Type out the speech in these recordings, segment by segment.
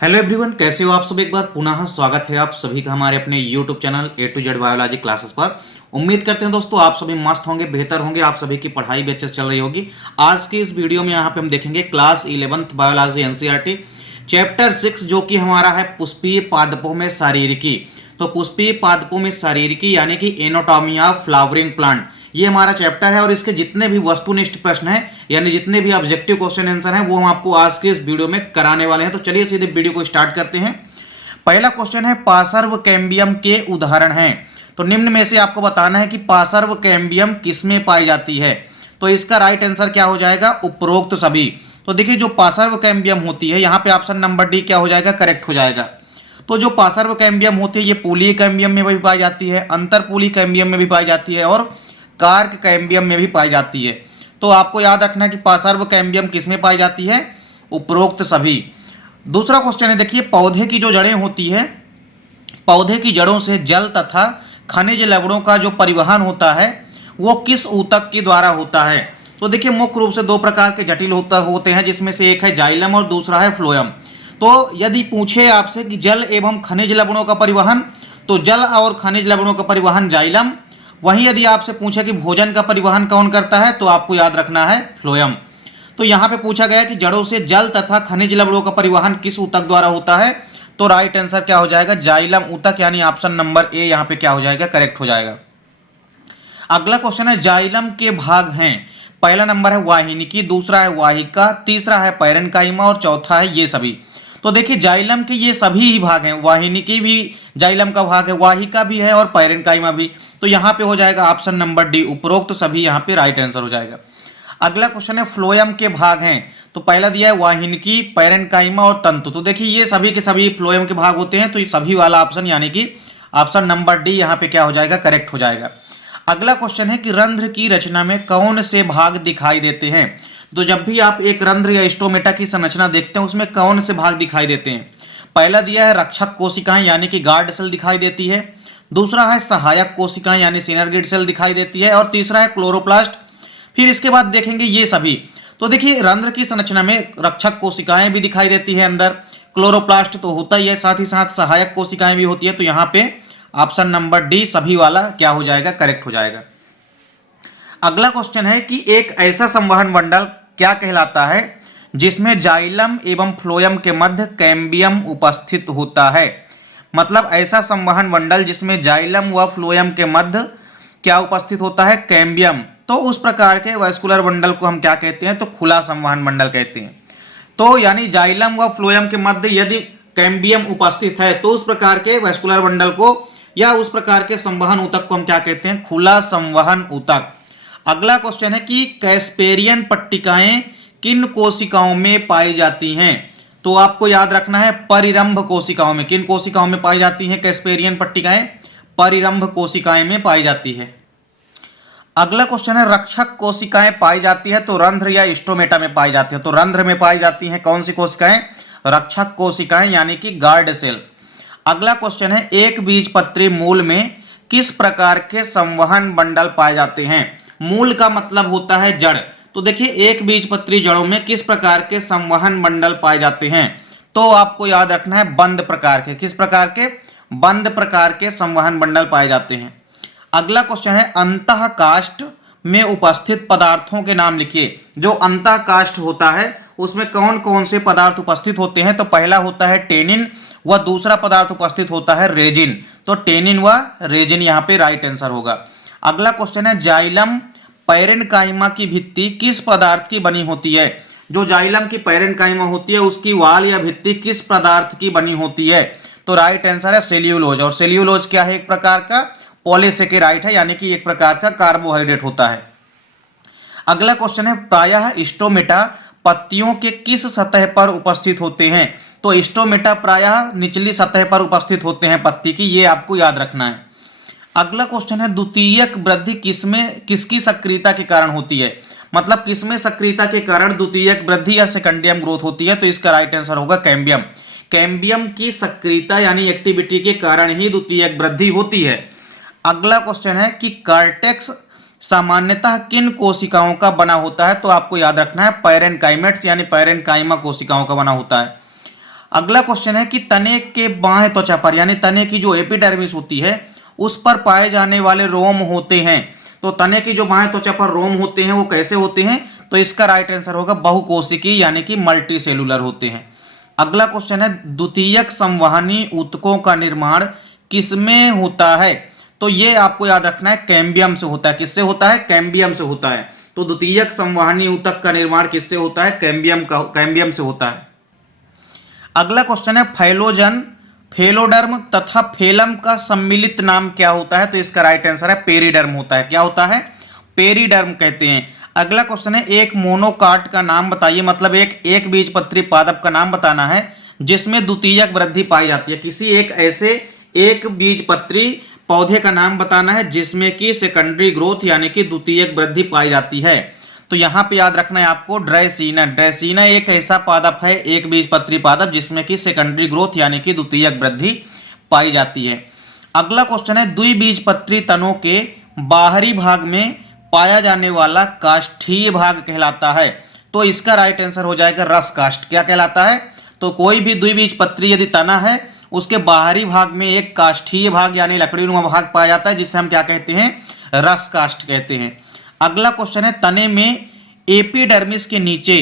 Hello everyone, कैसे हो आप सब। एक बार पुनः स्वागत है आप सभी का हमारे अपने YouTube channel A to Z biology classes पर। उम्मीद करते हैं दोस्तों आप सभी मस्त होंगे, बेहतर होंगे, आप सभी की पढ़ाई भी अच्छे से चल रही होगी। आज की इस वीडियो में यहाँ पे हम देखेंगे class 11th biology NCERT chapter 6 जो कि हमारा है पुष्पीय पादपों में शारीरिकी। तो पुष्पीय पादपों में शारीरिकी यानी कि एनाटॉमी ऑफ फ्लावरिंग प्लांट, ये हमारा चैप्टर है और इसके जितने भी वस्तुनिष्ठ प्रश्न हैं यानी जितने भी ऑब्जेक्टिव क्वेश्चन आंसर हैं वो हम आपको आज के इस वीडियो में कराने वाले हैं। तो चलिए सीधे वीडियो को स्टार्ट करते हैं। पहला क्वेश्चन है पार्श्व कैम्बियम के उदाहरण हैं। तो निम्न में से आपको बताना है कि पार्श्व कैम्बियम किसमें पाई जाती है। तो इसका राइट आंसर क्या हो जाएगा, उपरोक्त सभी। तो देखिए जो पार्श्व कैम्बियम होती है यहाँ पे ऑप्शन नंबर डी क्या हो जाएगा, करेक्ट हो जाएगा। तो जो पार्श्व कैम्बियम होती है ये पूलीय कैम्बियम में भी पाई जाती है, अंतरपूलीय कैम्बियम में भी पाई जाती है और कार्क कैम्बियम में भी पाई जाती है। तो आपको याद रखना है कि पार्श्व कैम्बियम किसमें पाई जाती है, उपरोक्त सभी। दूसरा क्वेश्चन है, देखिए पौधे की जो जड़ें होती है, पौधे की जड़ों से जल तथा खनिज लवणों का जो परिवहन होता है वो किस ऊतक के द्वारा होता है। तो देखिए मुख्य रूप से दो प्रकार के जटिल ऊतक होते हैं जिसमें से एक है जाइलम और दूसरा है फ्लोएम। तो यदि पूछे आपसे कि जल एवं खनिज लवणों का परिवहन, तो जल और खनिज लवणों का परिवहन जाइलम। वहीं यदि आपसे पूछे कि भोजन का परिवहन कौन करता है तो आपको याद रखना है फ्लोएम। तो यहाँ पे पूछा गया है कि जड़ों से जल तथा खनिज लवणों का परिवहन किस ऊतक द्वारा होता है। तो राइट आंसर क्या हो जाएगा, जाइलम ऊतक, यानी ऑप्शन नंबर ए यहाँ पे क्या हो जाएगा, करेक्ट हो जाएगा। अगला क्वेश्चन है जाइलम के भाग हैं। पहला नंबर है वाहिनिकी, दूसरा है वाहिका, तीसरा है पैरेन्काइमा और चौथा है ये सभी। तो देखिए जाइलम के ये सभी ही भाग हैं, वाहिनिकी भी जाइलम का भाग है, वाहिका भी है और पैरेन्काइमा भी। तो यहाँ पे हो जाएगा ऑप्शन नंबर डी, उपरोक्त सभी यहाँ पे राइट आंसर हो जाएगा। अगला क्वेश्चन है फ्लोएम के भाग हैं। तो पहला दिया है वाहिनिकी, पैरेन्काइमा और तंतु। तो देखिए ये सभी के सभी फ्लोएम के भाग होते हैं, तो ये सभी वाला ऑप्शन यानी कि ऑप्शन नंबर डी यहाँ पे क्या हो जाएगा, करेक्ट हो जाएगा। अगला क्वेश्चन है कि रंध्र की रचना में कौन से भाग दिखाई देते हैं। तो जब भी आप एक रंध्र या स्टोमेटा की संरचना देखते हैं उसमें कौन से भाग दिखाई देते हैं। पहला दिया है रक्षक कोशिकाएं यानी कि गार्ड सेल दिखाई देती है, दूसरा है सहायक कोशिकाएं यानी सिनर्गिड सेल दिखाई देती है और तीसरा है क्लोरोप्लास्ट। फिर इसके बाद देखेंगे ये सभी। तो देखिए रंध्र की संरचना में रक्षक कोशिकाएं भी दिखाई देती है अंदर, क्लोरोप्लास्ट तो होता ही है, साथ ही साथ सहायक कोशिकाएं भी होती है। तो यहाँ पे ऑप्शन नंबर डी सभी वाला क्या हो जाएगा, करेक्ट हो जाएगा। अगला क्वेश्चन है कि एक ऐसा संवहन मंडल क्या कहलाता है जिसमें जाइलम एवं फ्लोएम के मध्य कैम्बियम उपस्थित होता है। मतलब ऐसा संवहन मंडल जिसमें जाइलम व फ्लोएम के मध्य क्या उपस्थित होता है, कैम्बियम। तो उस प्रकार के वैस्कुलर मंडल को हम क्या कहते हैं, तो खुला संवहन मंडल कहते हैं। तो यानी जाइलम व फ्लोएम के मध्य यदि कैम्बियम उपस्थित है तो उस प्रकार के वैस्कुलर मंडल को या उस प्रकार के संवहन ऊतक को हम क्या कहते हैं, खुला संवहन ऊतक। अगला क्वेश्चन है कि कैस्पेरियन पट्टिकाएं किन कोशिकाओं में पाई जाती हैं। तो आपको याद रखना है परिरंभ कोशिकाओं में। किन कोशिकाओं में पाई जाती हैं कैस्पेरियन पट्टिकाएं, परिरंभ कोशिकाएं में पाई जाती है। अगला क्वेश्चन है रक्षक कोशिकाएं पाई जाती है तो रंध्र या स्टोमेटा में पाई जाती है। तो रंध्र में पाई जाती हैं कौन सी कोशिकाएं, रक्षक कोशिकाएं यानी कि गार्ड सेल। अगला क्वेश्चन है एक बीजपत्री मूल में किस प्रकार के संवहन मंडल पाए जाते हैं। मूल का मतलब होता है जड़। तो देखिए एक बीजपत्री जड़ों में किस प्रकार के संवहन मंडल पाए जाते हैं। तो आपको याद रखना है बंद प्रकार के, किस प्रकार के, बंद प्रकार के संवहन मंडल पाए जाते हैं। अगला क्वेश्चन है अंतःकाष्ठ में उपस्थित पदार्थों के नाम लिखिए। जो अंतःकाष्ठ होता है उसमें कौन कौन से पदार्थ उपस्थित होते हैं। तो पहला होता है टेनिन व दूसरा पदार्थ उपस्थित होता है रेजिन। तो टेनिन व रेजिन यहाँ पे राइट आंसर होगा। अगला क्वेश्चन है जाइलम पैरेन्काइमा की भित्ति किस पदार्थ की बनी होती है। जो जाइलम की पैरेन्काइमा होती है उसकी वाल या भित्ति किस पदार्थ की बनी होती है। तो राइट आंसर है सेल्यूलोज। और सेल्यूलोज क्या है, एक प्रकार का पॉलीसेकेराइड है यानी कि एक प्रकार का कार्बोहाइड्रेट होता है। अगला क्वेश्चन है प्रायः स्टोमेटा पत्तियों के किस सतह पर उपस्थित होते हैं। तो स्टोमेटा प्रायः निचली सतह पर उपस्थित होते हैं पत्ती की, ये आपको याद रखना है। अगला क्वेश्चन है द्वितीयक वृद्धि किसमें किसकी सक्रियता के कारण होती है। मतलब किसमें सक्रियता के कारण द्वितीयक वृद्धि या सेकेंडियम ग्रोथ होती है। तो इसका राइट आंसर होगा कैम्बियम। कैम्बियम की सक्रियता यानी एक्टिविटी के कारण ही द्वितीयक वृद्धि होती है। अगला क्वेश्चन है कि कार्टेक्स सामान्यतः किन कोशिकाओं का बना होता है। तो आपको याद रखना है पैरेन्काइमेट्स यानी पैरेन्काइमा कोशिकाओं का बना होता है। अगला क्वेश्चन है कि तने के बाह्य त्वचा पर यानी तने की जो एपिडर्मिस होती है उस पर पाए जाने वाले रोम होते हैं। तो तने की जो बाह्य त्वचा पर रोम होते हैं वो कैसे होते हैं? तो इसका राइट आंसर होगा बहुकोशिकीय यानी कि मल्टी सेलुलर होते हैं। अगला क्वेश्चन है द्वितीयक संवहनी ऊतकों का निर्माण किसमें होता है? तो ये आपको याद रखना है कैम्बियम से होता है। किससे होता है? कैम्बियम से होता है। तो द्वितीयक संवहनी ऊतक का निर्माण किससे होता है? कैम्बियम से होता है। अगला क्वेश्चन है फैलोजन, फेलोडर्म तथा फेलम का सम्मिलित नाम क्या होता है? तो इसका राइट आंसर है पेरिडर्म होता है। क्या होता है? पेरिडर्म कहते हैं। अगला क्वेश्चन है एक मोनोकाट का नाम बताइए, मतलब एक बीजपत्री पादप का नाम बताना है जिसमें द्वितीयक वृद्धि पाई जाती है। किसी एक ऐसे एक बीजपत्री पौधे का नाम बताना है जिसमें कि सेकेंडरी ग्रोथ यानी कि द्वितीयक वृद्धि पाई जाती है। तो यहाँ पे याद रखना है आपको ड्रेसीना। ड्रेसीना एक ऐसा पादप है, एक बीजपत्री पादप, जिसमें कि सेकेंडरी ग्रोथ यानी कि द्वितीयक वृद्धि पाई जाती है। अगला क्वेश्चन है द्विबीजपत्री तनों के बाहरी भाग में पाया जाने वाला काष्ठीय भाग कहलाता है। तो इसका राइट आंसर हो जाएगा रस काष्ठ। क्या कहलाता है? तो कोई भी द्विबीजपत्री यदि तना है उसके बाहरी भाग में एक काष्ठीय भाग यानी लकड़ीनुमा भाग पाया जाता है जिसे हम क्या कहते हैं? रस काष्ठ कहते हैं। अगला क्वेश्चन है तने में एपिडर्मिस के नीचे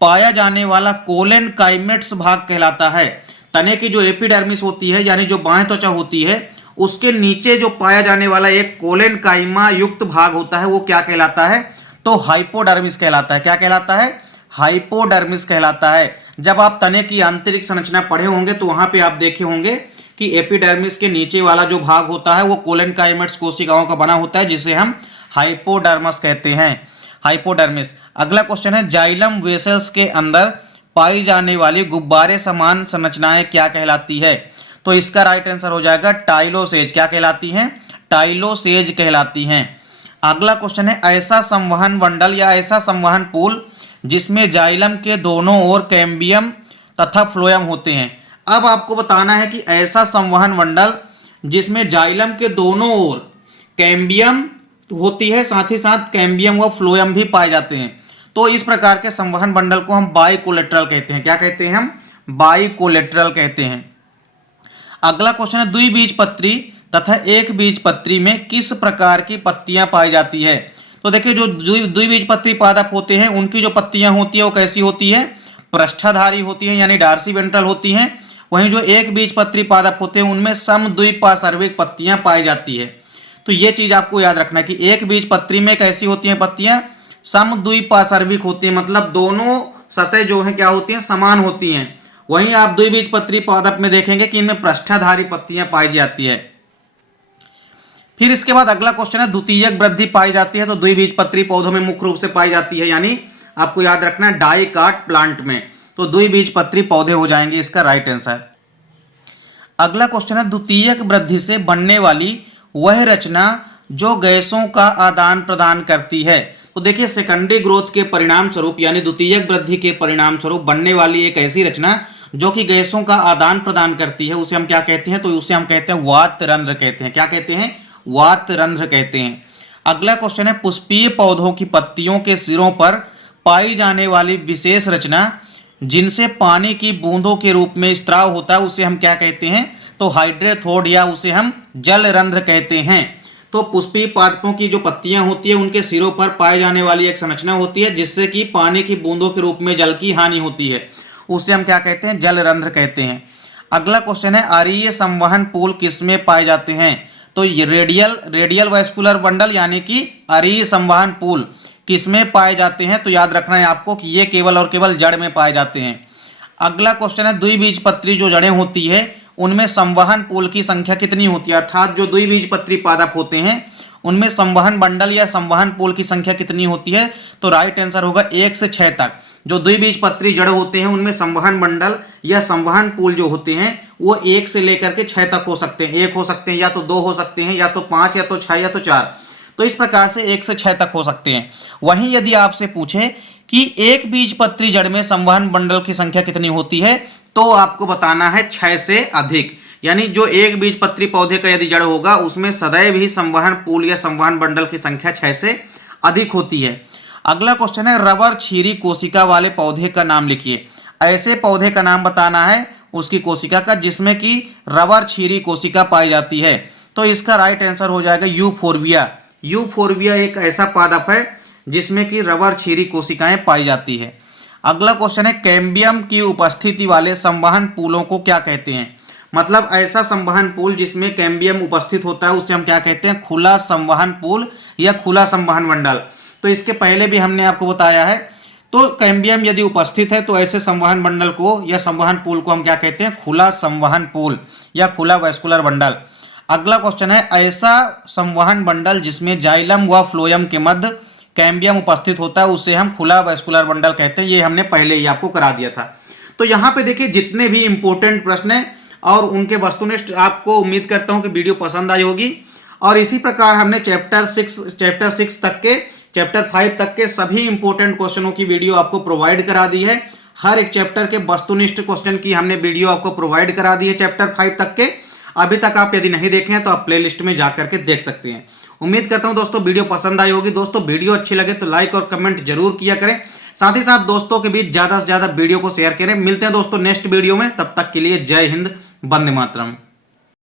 पाया जाने वाला कोलेन काइमेट्स भाग कहलाता है। तने की जो एपिडर्मिस होती है यानी जो बाह्य त्वचा होती है उसके नीचे जो पाया जाने वाला एक कोलेन काइमा युक्त भाग होता है वो क्या कहलाता है? तो हाइपोडर्मिस कहलाता है। क्या कहलाता है? हाइपोडर्मिस कहलाता है। जब आप तने की आंतरिक संरचना पढ़े होंगे तो वहां पे आप देखे होंगे कि एपिडर्मिस के नीचे वाला जो भाग होता है वो कोलेन काइमेट्स कोशिकाओं का बना होता है जिसे हम हाइपोडर्मस कहते हैं। हाइपोडर्मिस। अगला क्वेश्चन है जाइलम वेसल्स के अंदर पाई जाने वाली गुब्बारे समान संरचनाएं क्या कहलाती है? तो इसका राइट आंसर हो जाएगा टाइलोसेज। क्या कहलाती हैं? टाइलोसेज कहलाती हैं। अगला क्वेश्चन है ऐसा संवहन मंडल या ऐसा संवहन पूल जिसमें जाइलम के दोनों ओर कैम्बियम तथा फ्लोएम होते हैं। अब आपको बताना है कि ऐसा संवहन मंडल जिसमें जाइलम के दोनों ओर कैम्बियम होती है, साथ ही साथ कैम्बियम व फ्लोएम भी पाए जाते हैं। तो इस प्रकार के संवहन मंडल को हम बाइकोलेटरल कहते हैं। क्या कहते हैं? हम बाइकोलेटरल कहते हैं। अगला क्वेश्चन है द्विबीजपत्री तथा एक बीजपत्री में किस प्रकार की पत्तियां पाई जाती है? तो देखिए जो द्विबीजपत्री पादप होते हैं उनकी जो पत्तियां होती है वो कैसी होती है? पृष्ठधारी होती है यानी डार्सी वेंट्रल होती हैं। वहीं जो एक बीजपत्री पादप होते हैं उनमें समद्विपार्श्विक पत्तियां पाई जाती है। तो ये चीज आपको याद रखना है कि एक बीजपत्री में कैसी होती हैं पत्तियां? समद्विपार्श्विक होती हैं, मतलब दोनों सतह जो है क्या होती हैं? समान होती हैं। वहीं आप द्विबीजपत्री पादप में देखेंगे कि इनमें पृष्ठधारी पत्तियां पाई जाती है। फिर इसके बाद अगला क्वेश्चन है द्वितीयक वृद्धि पाई जाती है तो द्विबीजपत्री पौधों में मुख्य रूप से पाई जाती है, यानी आपको याद रखना है डाइकाट प्लांट में। तो द्विबीजपत्री पौधे हो जाएंगे इसका राइट आंसर। अगला क्वेश्चन है द्वितीयक वृद्धि से बनने वाली वह रचना जो गैसों का आदान प्रदान करती है। तो देखिए सेकेंडरी ग्रोथ के परिणाम स्वरूप यानी द्वितीयक वृद्धि के परिणाम स्वरूप बनने वाली एक ऐसी रचना जो कि गैसों का आदान प्रदान करती है उसे हम क्या कहते हैं? तो उसे हम कहते हैं वातरंध्र कहते हैं। क्या कहते हैं? वातरंध्र कहते हैं। अगला क्वेश्चन है पुष्पीय पौधों की पत्तियों के सिरों पर पाई जाने वाली विशेष रचना जिनसे पानी की बूंदों के रूप में स्त्राव होता है उसे हम क्या कहते हैं? तो हाइड्रेथोड या उसे हम जलरंध्र कहते हैं। तो पुष्पीय पादपों की जो पत्तियां होती है उनके सिरों पर पाई जाने वाली एक संरचना होती है जिससे कि पानी की बूंदों के रूप में जल की हानि होती है, उसे हम क्या कहते हैं? जलरंध्र कहते हैं। अगला क्वेश्चन है अरीय संवहन पूल किसमें पाए जाते हैं? तो ये रेडियल वैस्कुलर बंडल यानी कि अरीय संवहन पूल किसमें पाए जाते हैं? तो याद रखना है आपको कि ये केवल और केवल जड़ में पाए जाते हैं। अगला क्वेश्चन है द्विबीजपत्री जो जड़ें होती है उनमें संवहन पूल की संख्या कितनी होती है? अर्थात जो द्विबीजपत्री पादप होते हैं उनमें संवहन बंडल या संवहन पूल की संख्या कितनी होती है? तो राइट आंसर होगा 1 से 6 तक। जो द्विबीजपत्री जड़ होते हैं उनमें संवहन बंडल या संवहन पूल जो होते हैं वो 1 से लेकर के 6 तक हो सकते हैं। 1 हो सकते हैं, या तो 2 हो सकते हैं, या तो 5, या तो 6, या तो 4। तो इस प्रकार से 1 से 6 तक हो सकते हैं। वहीं यदि आपसे पूछे कि एक बीजपत्री जड़ में संवहन बंडल की संख्या कितनी होती है तो आपको बताना है 6 से अधिक। यानी जो एक बीजपत्री पौधे का यदि जड़ होगा उसमें सदैव ही संवहन पूल या संवहन बंडल की संख्या 6 से अधिक होती है। अगला क्वेश्चन है रबर छीरी कोशिका वाले पौधे का नाम लिखिए। ऐसे पौधे का नाम बताना है उसकी कोशिका का, जिसमें कि रबर क्षीरी कोशिका पाई जाती है। तो इसका राइट आंसर हो जाएगा यूफोर्बिया। यूफोर्बिया एक ऐसा पादप है जिसमें कि रबर क्षीरी कोशिकाएं पाई जाती है। अगला क्वेश्चन है, कैम्बियम की उपस्थिति वाले संवहन पूलों को क्या कहते हैं? मतलब ऐसा संवहन पूल जिसमें कैम्बियम उपस्थित होता है उसे हम क्या कहते हैं? खुला संवहन पूल या खुला संवहन मंडल। तो इसके पहले भी हमने आपको बताया है। तो कैम्बियम यदि उपस्थित है तो ऐसे संवहन मंडल को या संवहन पूल को हम क्या कहते हैं? खुला संवहन पूल या खुला वैस्कुलर बंडल। अगला क्वेश्चन है, ऐसा संवहन बंडल जिसमें जाइलम व फ्लोएम के मध्य कैम्बियम उपस्थित होता है उसे हम खुला वैस्कुलर बंडल कहते हैं। ये हमने पहले ही आपको करा दिया था। तो यहाँ पे देखिए जितने भी इंपॉर्टेंट प्रश्न हैं और उनके वस्तुनिष्ठ, आपको उम्मीद करता हूँ कि वीडियो पसंद आई होगी। और इसी प्रकार हमने चैप्टर 6 तक के, चैप्टर 5 तक के सभी इंपॉर्टेंट क्वेश्चनों की वीडियो आपको प्रोवाइड करा दी है। हर एक चैप्टर के वस्तुनिष्ठ क्वेश्चन की हमने वीडियो आपको प्रोवाइड करा दी है चैप्टर 5 तक के। अभी तक आप यदि नहीं देखे हैं तो आप प्लेलिस्ट में जा करके देख सकते हैं। उम्मीद करता हूं दोस्तों वीडियो पसंद आई होगी। दोस्तों वीडियो अच्छी लगे तो लाइक और कमेंट जरूर किया करें। साथ ही साथ दोस्तों के बीच ज्यादा से ज्यादा वीडियो को शेयर करें। मिलते हैं दोस्तों नेक्स्ट वीडियो में, तब तक के लिए जय हिंद, वंदे मातरम।